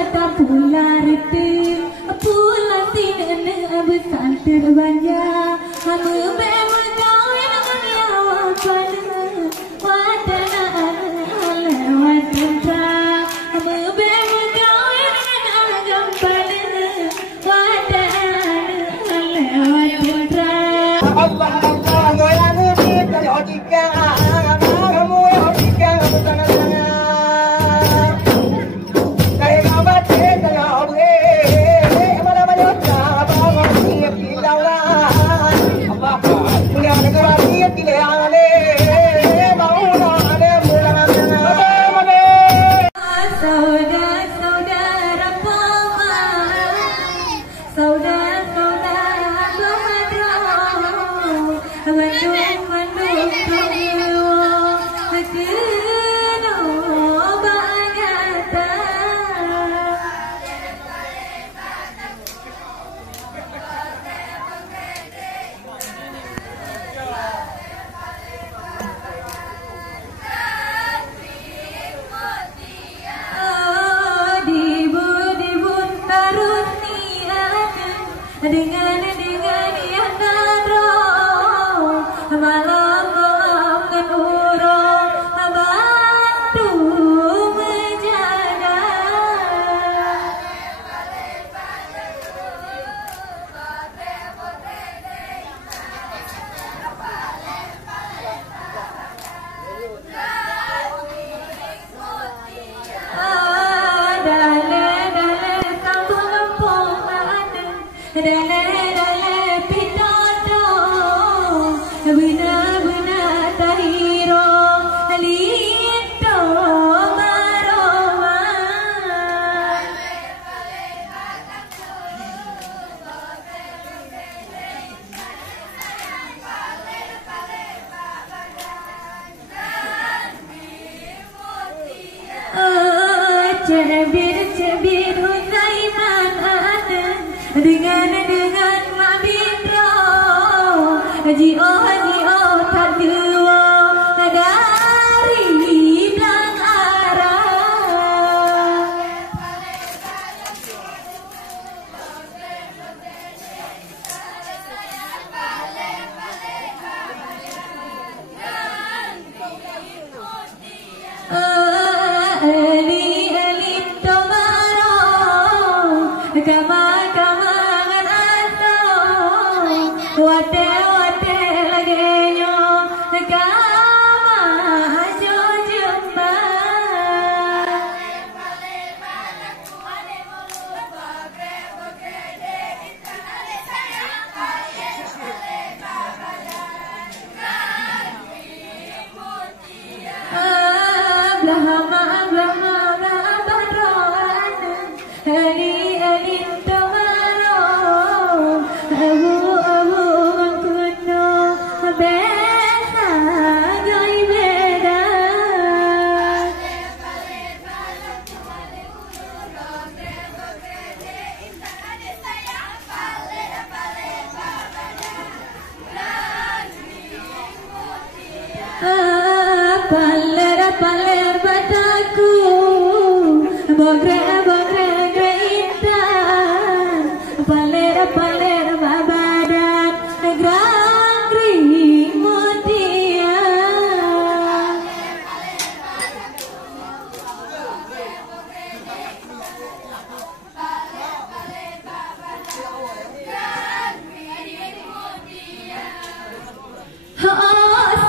kata pular itu pulang tidak besar terbanja kamu bermegawai dengan nyawa pada wadana lewat tentang kamu bermegawai dengan agam pada wadana lewat tentang Allah Allah goyang di telodika kamu lodika tanah dengan yang nadro malam dan urung bantu menjaga dale pitato bina tahiro lito maroma cebir Huzaiman ada dengan mabitro haji oh tak jua dari belang arah eli tomaro kama wate lagenyo kama jojumba blahama badroan eli tomaro abu mangkuno besa gai beda paler bataku bogre greitan paler babadan grangri mutia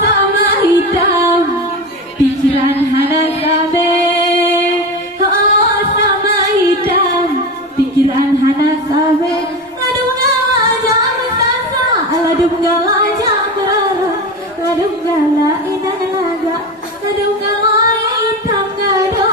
sama hitam pikiran hana sabe sama hitam pikiran hana sabe ladung jam sasa ladung gala jam ladung gala indah laga ladung gala hitam gado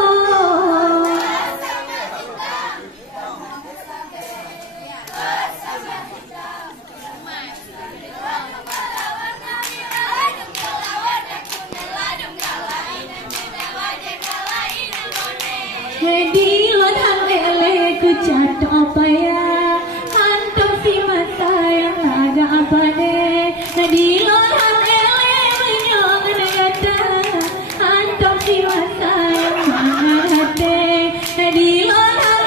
Hedi wadang lele ku cato apa ya antum si mata yang ada apa deh Hedi wadang lele menyong negata antum si mata yang ada hati Hedi wadang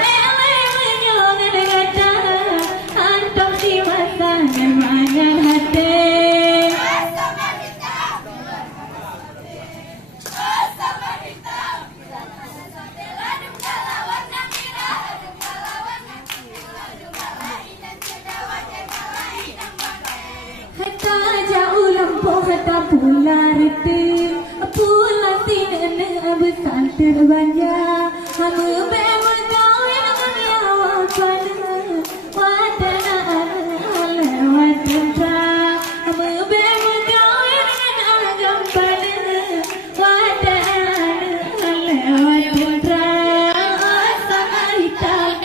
pular itu pulang tinana besar terbanja hamu bemu kawin menyawa pada wadana ala wadana hamu bemu kawin agam pada wadana ala wadana sama hitam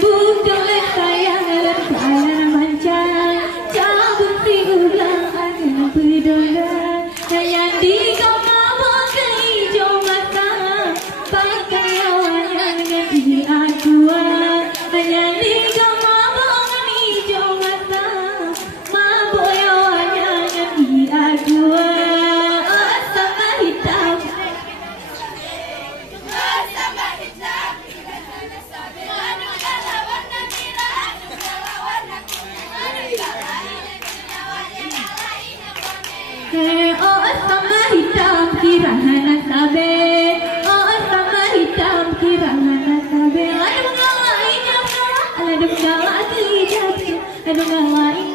bukanlah sayang lebaran mancang cabut si ulang angin berdola yang di kau mabuk ke hijau mata pakai awalnya dengan diadua yang di kau mabuk ke hijau mata mabuk awalnya dengan diadua sama hitam oh sama hitam kirana sabe oh sama hitam kirana sabe ada mengalai ada mengalai